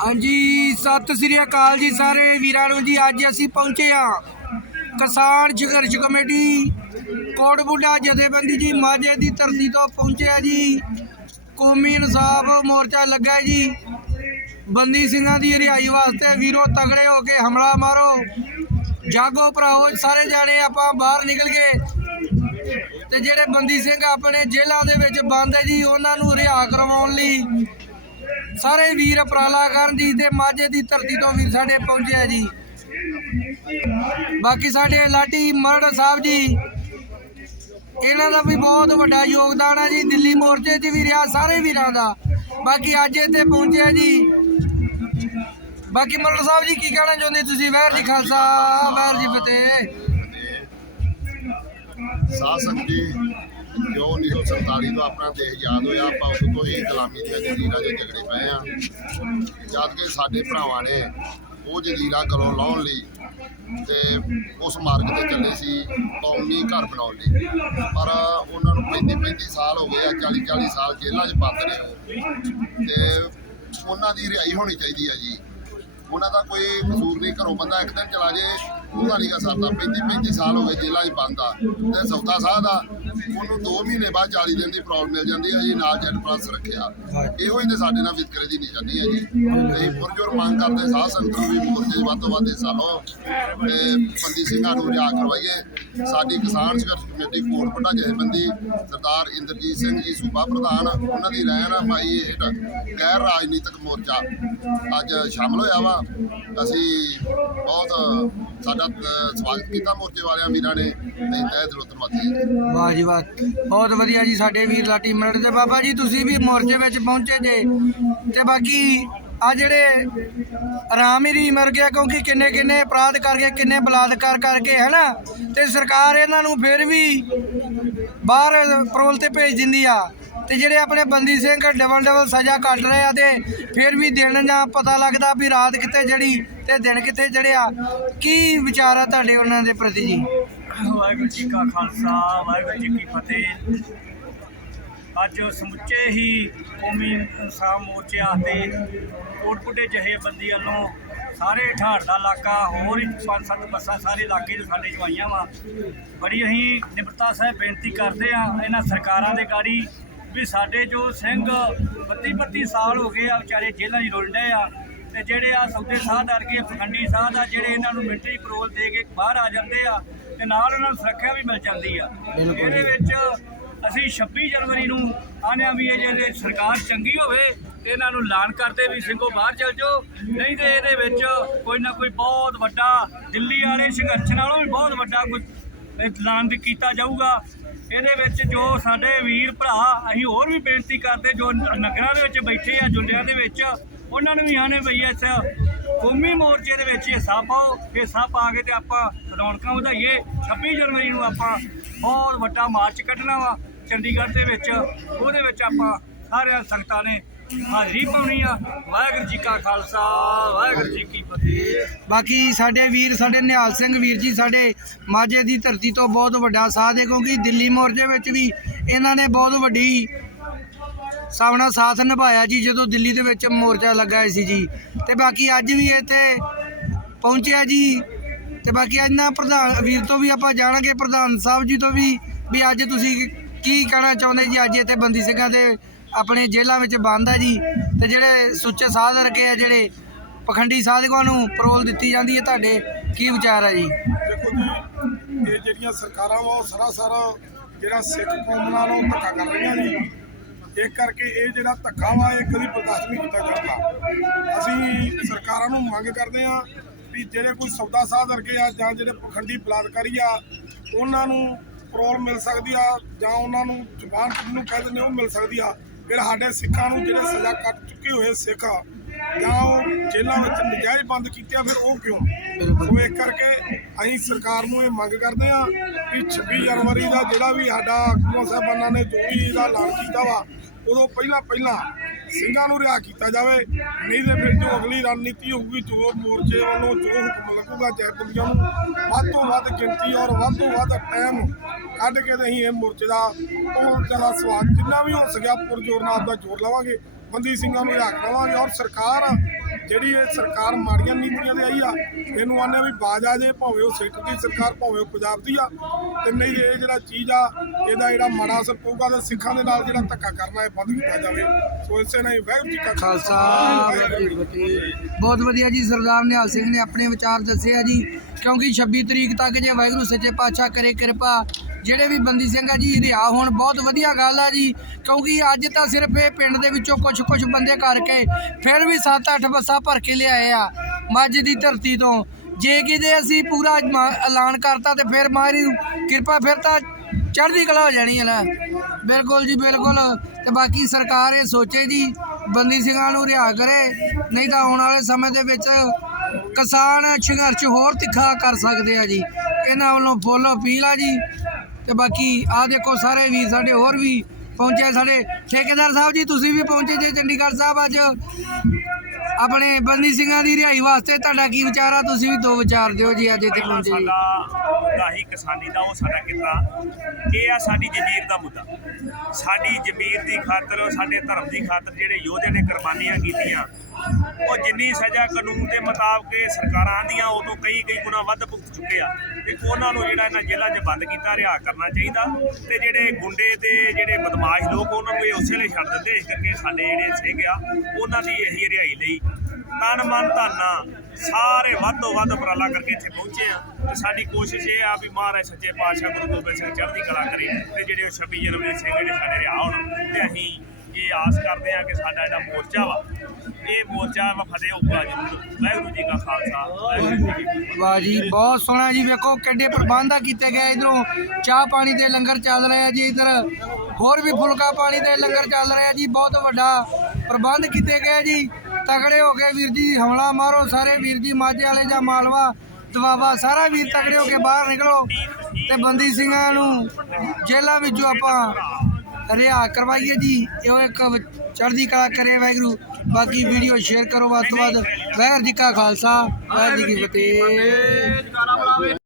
ਹਾਂਜੀ, ਸਤਿ ਸ੍ਰੀ ਅਕਾਲ ਜੀ ਸਾਰੇ ਵੀਰਾਂ ਨੂੰ ਜੀ। ਅੱਜ ਅਸੀਂ ਪਹੁੰਚੇ ਆ ਕਿਸਾਨ ਸੰਘਰਸ਼ ਕਮੇਟੀ ਕੋਟਬੁੱਢਾ ਜਥੇਬੰਦੀ ਜੀ, ਮਾਝੇ ਦੀ ਧਰਤੀ ਤੋਂ ਪਹੁੰਚੇ ਆ ਜੀ। ਕੌਮੀ ਇਨਸਾਫ ਮੋਰਚਾ ਲੱਗਾ ਜੀ। ਬੰਦੀ ਸਿੰਘਾਂ ਦੀ ਰਿਹਾਈ ਵਾਸਤੇ ਵੀਰੋ ਤਗੜੇ ਹੋ ਕੇ ਹਮਲਾ ਮਾਰੋ। ਜਾਗੋ ਭਰਾਓ ਸਾਰੇ ਜਾਣੇ ਆਪਾਂ ਬਾਹਰ ਨਿਕਲ ਕੇ ਤੇ ਜਿਹੜੇ ਬੰਦੀ ਸਿੰਘ ਆਪਣੇ ਜੇਲ੍ਹਾਂ ਦੇ ਵਿੱਚ ਬੰਦ ਹੈ ਜੀ, ਉਹਨਾਂ ਨੂੰ ਰਿਹਾ ਕਰਵਾਉਣ ਲਈ ਸਾਰੇ ਵੀਰ ਉਪਰਾਲਾ ਕਰਨ ਜੀ ਤੇ ਮਾਝੇ ਦੀ ਧਰਤੀ ਤੋਂ ਵੀਰ ਸਾਡੇ ਪਹੁੰਚੇ ਜੀ। ਬਾਕੀ ਸਾਡੇ ਲਾਟੀ ਮਰੜ ਸਾਹਿਬ ਜੀ, ਇਹਨਾਂ ਦਾ ਵੀ ਬਹੁਤ ਵੱਡਾ ਯੋਗਦਾਨ ਹੈ ਜੀ। ਦਿੱਲੀ ਮੋਰਚੇ 'ਚ ਵੀ ਰਿਹਾ ਸਾਰੇ ਵੀਰਾਂ ਦਾ। ਬਾਕੀ ਅੱਜ ਇੱਥੇ ਪਹੁੰਚਿਆ ਜੀ। ਬਾਕੀ ਮਰੜ ਸਾਹਿਬ ਜੀ, ਕੀ ਕਹਿਣਾ ਚਾਹੁੰਦੇ ਤੁਸੀਂ? ਵਾਹਿਗੁਰੂ ਜੀ ਖਾਲਸਾ, ਵਾਹਿਗੁਰੂ ਜੀ ਫਤਿਹ। ਸਾਸਨ ਜੀ 1947 ਤੋਂ ਆਪਣਾ ਦੇਸ਼ ਆਜ਼ਾਦ ਹੋਇਆ, ਆਪਾਂ ਉਸ ਤੋਂ ਹੀ ਗੁਲਾਮੀ ਦੀਆਂ ਜੰਜੀਰਾਂ 'ਚ ਜਗੜੇ ਪਏ ਆ ਜਦ ਕਿ ਸਾਡੇ ਭਰਾਵਾਂ ਨੇ ਉਹ ਜੰਜੀਰਾਂ ਗਲੋਂ ਲਾਉਣ ਲਈ ਤੇ ਉਸ ਮਾਰਗ ਤੇ ਚੱਲੇ ਸੀ, ਕੌਮੀ ਘਰ ਬਣਾਉਣ ਲਈ। ਪਰ ਉਹਨਾਂ ਨੂੰ 35 35 ਸਾਲ ਹੋ ਗਏ ਆ 40 40 ਸਾਲ ਜੇਲ੍ਹਾਂ 'ਚ ਬੰਦ ਨੇ ਉਹ। ਤੇ ਉਹਨਾਂ ਦੀ ਰਿਹਾਈ ਹੋਣੀ ਚਾਹੀਦੀ ਆ ਜੀ। ਉਹਨਾਂ ਦਾ ਕੋਈ ਕਸੂਰ ਨਹੀਂ, ਘਰੋਂ ਬੰਦਾ ਇੱਕ ਦਿਨ ਚਲਾ ਜੇ, ਉਹਦਾ ਨਹੀਂਗਾ ਸਰਦਾ 35 35 ਸਾਲ ਹੋ ਗਏ ਜੇਲ੍ਹਾਂ 'ਚ ਬੰਦ ਆ। ਤੇ ਸੌਦਾ ਸਾਧ ਆ। ਉਹਨੂੰ 2 ਮਹੀਨੇ ਬਾਅਦ 40 ਦਿਨ ਦੀ ਪ੍ਰੋਬਲਮ ਮਿਲ ਜਾਂਦੀ ਹੈ ਜੀ ਨਾਲ ਜੈਟ ਪਲੱਸ ਰੱਖਿਆ। ਇਹੋ ਹੀ ਤੇ ਸਾਡੇ ਨਾਲ ਵਿਤਕਰੇ ਦੀ ਨਿਸ਼ਾਨੀ ਹੈ ਜੀ ਅਸੀਂ ਪੁਰਜੋਰ ਮੰਗ ਕਰਦੇ ਸਾਧ ਸੰਗਤ ਨੂੰ ਵੀ ਮੋਰਚੇ ਵੱਧ ਤੋਂ ਵੱਧ ਹਿੱਸਾ ਲਓ ਤੇ ਬੰਦੀ ਸਿੰਘਾਂ ਨੂੰ ਰਿਆ ਕਰਵਾਈਏ। ਸਾਡੀ ਕਿਸਾਨ ਸੰਘਰਸ਼ ਕਮੇਟੀ ਕੋਟਪਟਾ ਜਥੇਬੰਦੀ ਸਰਦਾਰ ਇੰਦਰਜੀਤ ਸਿੰਘ ਜੀ, ਸੂਬਾ ਪ੍ਰਧਾਨ, ਉਹਨਾਂ ਦੀ ਰਹਿਣ ਆ ਪਾਈ ਹੇਠ ਗੈਰ ਰਾਜਨੀਤਿਕ ਮੋਰਚਾ ਅੱਜ ਸ਼ਾਮਲ ਹੋਇਆ ਵਾ। ਅਸੀਂ ਬਹੁਤ ਸਾਡਾ ਸਵਾਗਤ ਕੀਤਾ ਮੋਰਚੇ ਵਾਲਿਆਂ ਵੀਰਾਂ ਨੇ ਤੇ ਤਹਿ ਦਿਲੋਂ ਧੰਨਵਾਦੀ ਵਾਹ ਜੀ ਵਾਹ। ਬਹੁਤ ਵਧੀਆ ਜੀ ਸਾਡੇ ਵੀਰ ਲਾਟੀ ਮਿੰਟ ਤੇ ਬਾਬਾ ਜੀ, ਤੁਸੀਂ ਵੀ ਮੋਰਚੇ ਵਿੱਚ ਪਹੁੰਚੇ ਜੇ ਤੇ ਬਾਕੀ ਆ ਜਿਹੜੇ ਆਰਾਮ ਹੀ ਨਹੀਂ ਮਰ ਗਿਆ ਕਿਉਂਕਿ ਕਿੰਨੇ ਕਿੰਨੇ ਅਪਰਾਧ ਕਰਕੇ ਕਿੰਨੇ ਬਲਾਤਕਾਰ ਕਰਕੇ ਹੈ ਨਾ ਤੇ ਸਰਕਾਰ ਇਹਨਾਂ ਨੂੰ ਫਿਰ ਵੀ ਬਾਹਰ ਪਰੋਲ ਤੇ ਭੇਜ ਦਿੰਦੀ ਆ। ਤੇ ਜਿਹੜੇ ਆਪਣੇ ਬੰਦੀ ਸਿੰਘ ਡਬਲ ਡਬਲ ਸਜ਼ਾ ਕੱਟ ਰਹੇ ਆ ਤੇ ਫਿਰ ਵੀ ਦਿਨ ਨਾ ਪਤਾ ਲੱਗਦਾ ਵੀ ਰਾਤ ਕਿੱਥੇ ਜੜੀ ਤੇ ਦਿਨ ਕਿੱਥੇ ਚੜਿਆ। ਕੀ ਵਿਚਾਰ ਆ ਤੁਹਾਡੇ ਉਹਨਾਂ ਦੇ ਪ੍ਰਤੀ ਜੀ? ਵਾਹਿਗੁਰੂ ਜੀ ਕਾ ਖਾਲਸਾ, ਵਾਹਿਗੁਰੂ ਜੀ ਕੀ ਫਤਿਹ। ਅੱਜ ਸਮੁੱਚੇ ਹੀ ਕੌਮੀ ਇਨਸਾਫ ਮੋਰਚੇ ਆਤੇ ਕੋਟਪੁੱਡੇ ਜਥੇਬੰਦੀ ਵੱਲੋਂ ਸਾਰੇ ਠਾੜ ਦਾ ਇਲਾਕਾ ਹੋਰ ਹੀ ਪੰਜ ਸੱਤ ਬੱਸਾਂ ਸਾਰੇ ਇਲਾਕੇ 'ਚ ਸਾਡੇ ਜਵਾਈਆਂ ਵਾ ਬੜੀ ਅਸੀਂ ਨਿਮਰਤਾ ਸਾਹਿਬ ਬੇਨਤੀ ਕਰਦੇ ਆ ਇਹਨਾਂ ਸਰਕਾਰਾਂ ਦੇ ਗਾੜੀ ਵੀ ਸਾਡੇ ਜੋ ਸਿੰਘ 32 32 ਸਾਲ ਹੋ ਗਏ ਆ ਵਿਚਾਰੇ ਜੇਲ੍ਹਾਂ 'ਚ ਰੁਲਦੇ ਆ ਤੇ ਜਿਹੜੇ ਆ ਸੌਦੇ ਸਾਧ ਵਰਗੇ ਪਖੰਡੀ ਸਾਧ ਆ ਜਿਹੜੇ ਇਹਨਾਂ ਨੂੰ ਮਿੰਟਰੀ ਪਰੋਲ ਦੇ ਕੇ ਬਾਹਰ ਆ ਜਾਂਦੇ ਆ ਤੇ ਨਾਲ ਉਹਨਾਂ ਨੂੰ ਸੁਰੱਖਿਆ ਵੀ ਮਿਲ ਜਾਂਦੀ ਆ। ਇਹਦੇ ਵਿੱਚ ਅਸੀਂ 26 ਜਨਵਰੀ ਨੂੰ ਆਨਿਆ ਵੀ ਇਹ ਜੇ ਸਰਕਾਰ ਚੰਗੀ ਹੋਵੇ ਤੇ ਇਹਨਾਂ ਨੂੰ ਐਲਾਨ ਕਰਦੇ ਵੀ ਸਿੰਘੋ ਬਾਹਰ ਚਲ ਜਾਓ। ਨਹੀਂ ਤੇ ਇਹਦੇ ਵਿੱਚ ਕੋਈ ਨਾ ਕੋਈ ਬਹੁਤ ਵੱਡਾ ਦਿੱਲੀ ਵਾਲੇ ਸੰਘਰਸ਼ ਨਾਲੋਂ ਵੀ ਬਹੁਤ ਵੱਡਾ ਕੋਈ ਐਲਾਨ ਕੀਤਾ ਜਾਊਗਾ। ਇਹਦੇ ਵਿੱਚ ਜੋ ਸਾਡੇ ਵੀਰ ਭਰਾ, ਅਸੀਂ ਹੋਰ ਵੀ ਬੇਨਤੀ ਕਰਦੇ, ਜੋ ਨਗਰਾਂ ਦੇ ਵਿੱਚ ਬੈਠੇ ਆ ਜੁੰਡਿਆਂ ਦੇ ਵਿੱਚ, ਉਹਨਾਂ ਨੂੰ ਵੀ ਆਨੇ ਬਈ ਇਸ ਕੌਮੀ ਮੋਰਚੇ ਦੇ ਵਿੱਚ ਹਿੱਸਾ ਪਾਓ, ਹਿੱਸਾ ਪਾ ਕੇ ਤੇ ਆਪਾਂ ਰੌਣਕਾਂ ਵਧਾਈਏ। 26 ਜਨਵਰੀ ਨੂੰ ਆਪਾਂ ਬਹੁਤ ਵੱਡਾ ਮਾਰਚ ਕੱਢਣਾ ਵਾ। ਚੰਡੀਗੜ੍ਹ ਦੇ ਵਿੱਚ, ਉਹਦੇ ਵਿੱਚ ਆਪਾਂ ਸਾਰਿਆਂ ਸੰਗਤਾਂ ਨੇ ਹਾਜ਼ਰੀ ਪਾਉਣੀ ਆ। ਵਾਹਿਗੁਰੂ ਜੀ ਕਾ ਖਾਲਸਾ, ਵਾਹਿਗੁਰੂ ਜੀ ਕੀ ਫਤਿਹ। ਬਾਕੀ ਸਾਡੇ ਵੀਰ, ਸਾਡੇ ਨਿਹਾਲ ਸਿੰਘ ਵੀਰ ਜੀ, ਸਾਡੇ ਮਾਝੇ ਦੀ ਧਰਤੀ ਤੋਂ ਬਹੁਤ ਵੱਡਾ ਸਾਥ ਹੈ, ਕਿਉਂਕਿ ਦਿੱਲੀ ਮੋਰਚੇ ਵਿੱਚ ਵੀ ਇਹਨਾਂ ਨੇ ਬਹੁਤ ਵੱਡੀ ਸਾਵਣਾ ਸਾਥ ਨਿਭਾਇਆ ਜੀ, ਜਦੋਂ ਦਿੱਲੀ ਦੇ ਵਿੱਚ ਮੋਰਚਾ ਲੱਗਾ ਸੀ ਜੀ। ਤੇ ਬਾਕੀ ਅੱਜ ਵੀ ਇੱਥੇ ਪਹੁੰਚਿਆ ਜੀ। ਤੇ ਬਾਕੀ ਇਹਨਾਂ ਪ੍ਰਧਾਨ, ਵੀਰ ਤੋਂ ਵੀ ਆਪਾਂ ਜਾਣਾਂਗੇ, ਪ੍ਰਧਾਨ ਸਾਹਿਬ ਜੀ ਤੋਂ ਵੀ ਵੀ ਅੱਜ ਤੁਸੀਂ ਕੀ ਕਹਿਣਾ ਚਾਹੁੰਦੇ ਜੀ? ਅੱਜ ਇੱਥੇ ਬੰਦੀ ਸਿੰਘਾਂ ਦੇ ਆਪਣੇ ਜੇਲ੍ਹਾਂ ਵਿੱਚ ਬੰਦ ਆ ਜੀ ਤੇ ਜਿਹੜੇ ਸੁੱਚੇ ਸਾਧ ਰਕੇ ਆ, ਜਿਹੜੇ ਪਖੰਡੀ ਸਾਧਕਾਂ ਨੂੰ ਪਰੋਲ ਦਿੱਤੀ ਜਾਂਦੀ ਹੈ, ਤੁਹਾਡੇ ਕੀ ਵਿਚਾਰ ਹੈ ਜੀ? ਦੇਖੋ ਜੀ, ਇਹ ਜਿਹੜੀਆਂ ਸਰਕਾਰਾਂ ਵਾ, ਉਹ ਸਾਰਾ ਸਾਰਾ ਜਿਹੜਾ ਸਿੱਖ ਕੌਮ ਨਾਲ ਉਹ ਧੱਕਾ ਕਰ ਰਹੀਆਂ ਜੀ। ਇਹ ਕਰਕੇ ਇਹ ਜਿਹੜਾ ਧੱਕਾ ਵਾ, ਇਹ ਕਦੀ ਬਰਦਾਸ਼ਤ ਨਹੀਂ ਕੀਤਾ ਜਾਂਦਾ। ਅਸੀਂ ਸਰਕਾਰਾਂ ਨੂੰ ਮੰਗ ਕਰਦੇ ਆ ਵੀ ਜਿਹੜੇ ਕੋਈ ਸੌਦਾ ਸਾਧ ਵਰਗੇ ਆ ਜਾਂ ਜਿਹੜੇ ਪਖੰਡੀ ਬਲਾਤਕਾਰੀ ਆ, ਉਹਨਾਂ ਨੂੰ ਪਰੋਲ ਮਿਲ ਸਕਦੀ ਆ ਜਾਂ ਉਹਨਾਂ ਨੂੰ ਜ਼ੁਬਾਨ ਨੂੰ ਕਹਿ ਦਿੰਦੇ ਉਹ ਮਿਲ ਸਕਦੀ ਆ। ਫਿਰ ਸਾਡੇ ਸਿੱਖਾਂ ਨੂੰ ਜਿਹੜੇ ਸਜ਼ਾ ਕੱਟ ਚੁੱਕੇ ਹੋਏ ਸਿੱਖ ਆ, ਜਾਂ ਉਹ ਜੇਲ੍ਹਾਂ ਵਿੱਚ ਨਜਾਇਜ਼ ਬੰਦ ਕੀਤੇ ਆ, ਫਿਰ ਉਹ ਕਿਉਂ? ਸੋ ਇਸ ਕਰਕੇ ਅਸੀਂ ਸਰਕਾਰ ਨੂੰ ਇਹ ਮੰਗ ਕਰਦੇ ਆ ਕਿ 26 ਜਨਵਰੀ ਦਾ ਜਿਹੜਾ ਵੀ ਸਾਡਾ ਆਗੂਆਂ ਸਾਹਿਬਾਨਾਂ ਨੇ ਜੋ ਵੀ ਇਹਦਾ ਐਲਾਨ ਕੀਤਾ ਵਾ, ਉਦੋਂ ਪਹਿਲਾਂ ਪਹਿਲਾਂ ਸਿੰਘਾਂ ਨੂੰ ਰਿਹਾ ਕੀਤਾ ਜਾਵੇ। ਨਹੀਂ ਤੇ ਫਿਰ ਜੋ ਅਗਲੀ ਰਣਨੀਤੀ ਹੋਊਗੀ, ਜੋ ਮੋਰਚੇ ਵੱਲੋਂ ਜੋ ਹੁਕਮ ਲੱਗੂਗਾ ਜੈਤੂਆਂ ਨੂੰ, ਵੱਧ ਤੋਂ ਵੱਧ ਗਿਣਤੀ ਔਰ ਵੱਧ ਤੋਂ ਵੱਧ ਟਾਈਮ ਕੱਢ ਕੇ ਤੇ ਅਸੀਂ ਇਹ ਮੋਰਚੇ ਦਾ ਬਹੁਤ ਜ਼ਿਆਦਾ ਸਵਾਦ ਜਿੰਨਾ ਵੀ ਹੋ ਸਕਿਆ, ਪੁਰਜੋਰ ਨਾਲ ਆਪਦਾ ਜ਼ੋਰ ਲਵਾਂਗੇ, ਬੰਦੀ ਸਿੰਘਾਂ ਨੂੰ ਰਿहा ਕਰਾਵਾਂਗੇ ਔਰ ਸਰਕਾਰ ਜਿਹੜੀ ਇਹ ਸਰਕਾਰ ਮਾੜੀਆਂ ਨੀਤੀਆਂ ਤੇ ਆਈ ਆ, ਇਹਨੂੰ ਆਨੇ ਵੀ ਬਾਜ ਆ ਜੇ ਭਾਵੇਂ ਉਹ ਸੈਂਟਰ ਦੀ ਸਰਕਾਰ, ਭਾਵੇਂ ਉਹ ਪੰਜਾਬ ਦੀ ਆ, ਤੇ ਨਹੀਂ ਇਹ ਜਿਹੜਾ ਚੀਜ਼ ਆ, ਇਹਦਾ ਜਿਹੜਾ ਮਾੜਾ ਅਸਰ ਪਊਗਾ ਤੇ ਸਿੱਖਾਂ ਦੇ ਨਾਲ ਜਿਹੜਾ ਧੱਕਾ ਕਰਨਾ ਇਹ ਬੰਦ ਕੀਤਾ ਜਾਵੇ। ਸੋ ਇਸੇ ਨਾਲ ਹੀ ਵਾਹਿਗੁਰੂ ਜੀ ਕਾ ਖਾਲਸਾ। ਵਾਹਿਗੁਰੂ ਜੀ ਬਹੁਤ ਵਧੀਆ ਜੀ, ਸਰਦਾਰ ਨਿਹਾਲ ਸਿੰਘ ਨੇ ਆਪਣੇ ਵਿਚਾਰ ਦੱਸੇ ਆ ਜੀ, ਕਿਉਂਕਿ 26 ਤਰੀਕ ਤੱਕ ਜੇ ਵਾਹਿਗੁਰੂ ਸੱਚੇ ਪਾਤਸ਼ਾਹ ਕਰੇ ਕਿਰਪਾ ਜਿਹੜੇ ਵੀ ਬੰਦੀ ਸਿੰਘ ਆ ਜੀ ਰਿਹਾ ਹੋਣ ਬਹੁਤ ਵਧੀਆ ਗੱਲ ਆ ਜੀ, ਕਿਉਂਕਿ ਅੱਜ ਤਾਂ ਸਿਰਫ ਇਹ ਪਿੰਡ ਦੇ ਵਿੱਚੋਂ ਕੁਝ ਕੁਝ ਬੰਦੇ ਕਰਕੇ ਫਿਰ ਵੀ 7-8 ਬੱਸਾਂ ਭਰ ਕੇ ਲਿਆਏ ਆ, ਮੱਝ ਦੀ ਧਰਤੀ ਤੋਂ। ਜੇ ਕਿਤੇ ਅਸੀਂ ਪੂਰਾ ਐਲਾਨ ਕਰਤਾ ਤੇ ਫਿਰ ਮਾਰੀ ਕਿਰਪਾ, ਫਿਰ ਤਾਂ ਚੜ੍ਹਦੀ ਕਲਾ ਹੋ ਜਾਣੀ ਹੈ ਨਾ। ਬਿਲਕੁਲ ਜੀ, ਬਿਲਕੁਲ। ਤੇ ਬਾਕੀ ਸਰਕਾਰ ਇਹ ਸੋਚੇ ਜੀ, ਬੰਦੀ ਸਿੰਘਾਂ ਨੂੰ ਰਿਹਾ ਕਰੇ, ਨਹੀਂ ਤਾਂ ਆਉਣ ਵਾਲੇ ਸਮੇਂ ਦੇ ਵਿੱਚ ਕਿਸਾਨ ਸੰਘਰਸ਼ ਹੋਰ ਤਿੱਖਾ ਕਰ ਸਕਦੇ ਆ ਜੀ। ਇਹਨਾਂ ਵੱਲੋਂ ਫੁੱਲ ਅਪੀਲ ਆ ਜੀ। ਤੇ ਬਾਕੀ ਆ ਦੇਖੋ ਸਾਰੇ ਵੀ ਸਾਡੇ ਹੋਰ ਵੀ ਪਹੁੰਚੇ ਸਾਡੇ ਠੇਕੇਦਾਰ ਸਾਹਿਬ ਜੀ, ਤੁਸੀਂ ਵੀ ਪਹੁੰਚੇ ਜੇ ਚੰਡੀਗੜ੍ਹ ਸਾਹਿਬ ਅੱਜ। ਆਪਣੇ ਬੰਦੀ ਸਿੰਘਾਂ ਦੀ ਰਿਹਾਈ ਵਾਸਤੇ ਤੁਹਾਡਾ ਕੀ ਵਿਚਾਰ ਆ? ਤੁਸੀਂ ਵੀ ਦੋ ਵਿਚਾਰ ਦਿਓ ਜੀ ਅੱਜ ਇੱਥੇ ਪਹੁੰਚੇ ਜੀ। ਸਾਡਾ ਮੁੱਦਾ ਕਿਸਾਨੀ ਦਾ ਉਹ ਸਾਡਾ ਕਿੱਤਾ। ਇਹ ਆ ਸਾਡੀ ਜ਼ਮੀਰ ਦਾ ਮੁੱਦਾ। ਸਾਡੀ ਜ਼ਮੀਰ ਦੀ ਖਾਤਰ, ਸਾਡੇ ਧਰਮ ਦੀ ਖਾਤਰ ਜਿਹੜੇ ਯੋਧੇ ਨੇ ਕੁਰਬਾਨੀਆਂ ਕੀਤੀਆਂ ਉਹ ਜਿੰਨੀ ਸਜ਼ਾ ਕਾਨੂੰਨ ਦੇ ਮੁਤਾਬਕ ਸਰਕਾਰਾਂ ਦੀਆਂ, ਉਦੋਂ ਕਈ ਕਈ ਗੁਣਾ ਵੱਧ ਭੁਗਤ ਚੁੱਕੇ ਆ। ਤੇ ਉਹਨਾਂ ਨੂੰ ਜਿਹੜਾ ਇਹਨਾਂ ਜੇਲ੍ਹਾਂ 'ਚ ਬੰਦ ਕੀਤਾ, ਰਿਹਾ ਕਰਨਾ ਚਾਹੀਦਾ। ਤੇ ਜਿਹੜੇ ਗੁੰਡੇ ਤੇ ਜਿਹੜੇ ਬਦਮਾਸ਼ ਲੋਕ, ਉਹਨਾਂ ਨੂੰ ਇਹ ਉਸੇ ਲਈ ਛੱਡ ਦਿੰਦੇ, ਇਸ ਕਰਕੇ ਸਾਡੇ ਜਿਹੜੇ ਸਿੰਘ ਆ, ਉਹਨਾਂ ਦੀ ਇਹੀ ਰਿਹਾਈ ਲਈ ਤਨ ਮਨ ਧਨ ਸਾਰੇ ਵੱਧ ਤੋਂ ਵੱਧ ਉਪਰਾਲਾ ਕਰਕੇ ਇੱਥੇ ਪਹੁੰਚੇ ਆ। ਤੇ ਸਾਡੀ ਕੋਸ਼ਿਸ਼ ਇਹ ਆ ਵੀ ਮਹਾਰਾਜ ਸੱਚੇ ਪਾਤਸ਼ਾਹ ਗੁਰੂ ਗੋਬਿੰਦ ਸਿੰਘ ਚੜ੍ਹਦੀ ਕਲਾ ਕਰੇ ਤੇ ਜਿਹੜੇ ਉਹ 26 ਜਨਵਰੀ ਸਿੰਘ ਜਿਹੜੇ ਸਾਡੇ ਰਿਹਾ ਹੋਣ। ਤੇ ਅਸੀਂ ਇਹ ਆਸ ਕਰਦੇ ਆ ਕਿ ਸਾਡਾ ਜਿਹੜਾ ਮੋਰਚਾ ਵਾ ਇਹ ਮੋਰਚਾ ਫਤਿਹ ਹੋਊਗਾ ਜ਼ਰੂਰ ਵਾਹਿਗੁਰੂ ਜੀ ਕਾ ਖਾਲਸਾ, ਵਾਹਿਗੁਰੂ ਜੀ ਕੀ ਫਤਿਹ। ਵਾਹ ਜੀ, ਬਹੁਤ ਸੋਹਣਾ ਜੀ। ਵੇਖੋ ਕਿੱਡੇ ਪ੍ਰਬੰਧ ਕੀਤੇ ਗਏ ਇਧਰੋਂ। ਚਾਹ ਪਾਣੀ ਦੇ ਲੰਗਰ ਚੱਲ ਰਹੇ ਜੀ ਇਧਰ। ਹੋਰ ਵੀ ਫੁਲਕਾ ਪਾਣੀ ਦੇ ਲੰਗਰ ਚੱਲ ਰਹੇ ਜੀ। ਬਹੁਤ ਵੱਡਾ ਪ੍ਰਬੰਧ ਕੀਤੇ ਗਏ ਜੀ। ਤਗੜੇ ਹੋ ਕੇ ਵੀਰ ਜੀ, ਹਮਲਾ ਮਾਰੋ ਸਾਰੇ ਵੀਰ ਜੀ, ਮਾਝੇ ਵਾਲੇ ਜਾਂ ਮਾਲਵਾ ਦਵਾਬਾ ਸਾਰਾ ਵੀਰ ਤਗੜੇ ਹੋ ਕੇ ਬਾਹਰ ਨਿਕਲੋ। ਤੇ ਬੰਦੀ ਸਿੰਘਾਂ ਨੂੰ ਜੇਲ੍ਹਾਂ ਵਿੱਚੋਂ ਆਪਾਂ ਰਿਹਾ, ਕਰਵਾਈਏ ਜੀ। ਇਹੋ ਇੱਕ ਚੜ੍ਹਦੀ ਕਲਾ ਕਰੇ ਵਾਹਿਗੁਰੂ। ਬਾਕੀ ਵੀਡੀਓ ਸ਼ੇਅਰ ਕਰੋ ਵੱਧ ਤੋਂ ਵੱਧ। ਵਾਹਿਗੁਰੂ ਜੀ ਕਾ ਖਾਲਸਾ, ਵਾਹਿਗੁਰੂ ਜੀ ਕੀ ਫਤਿਹ।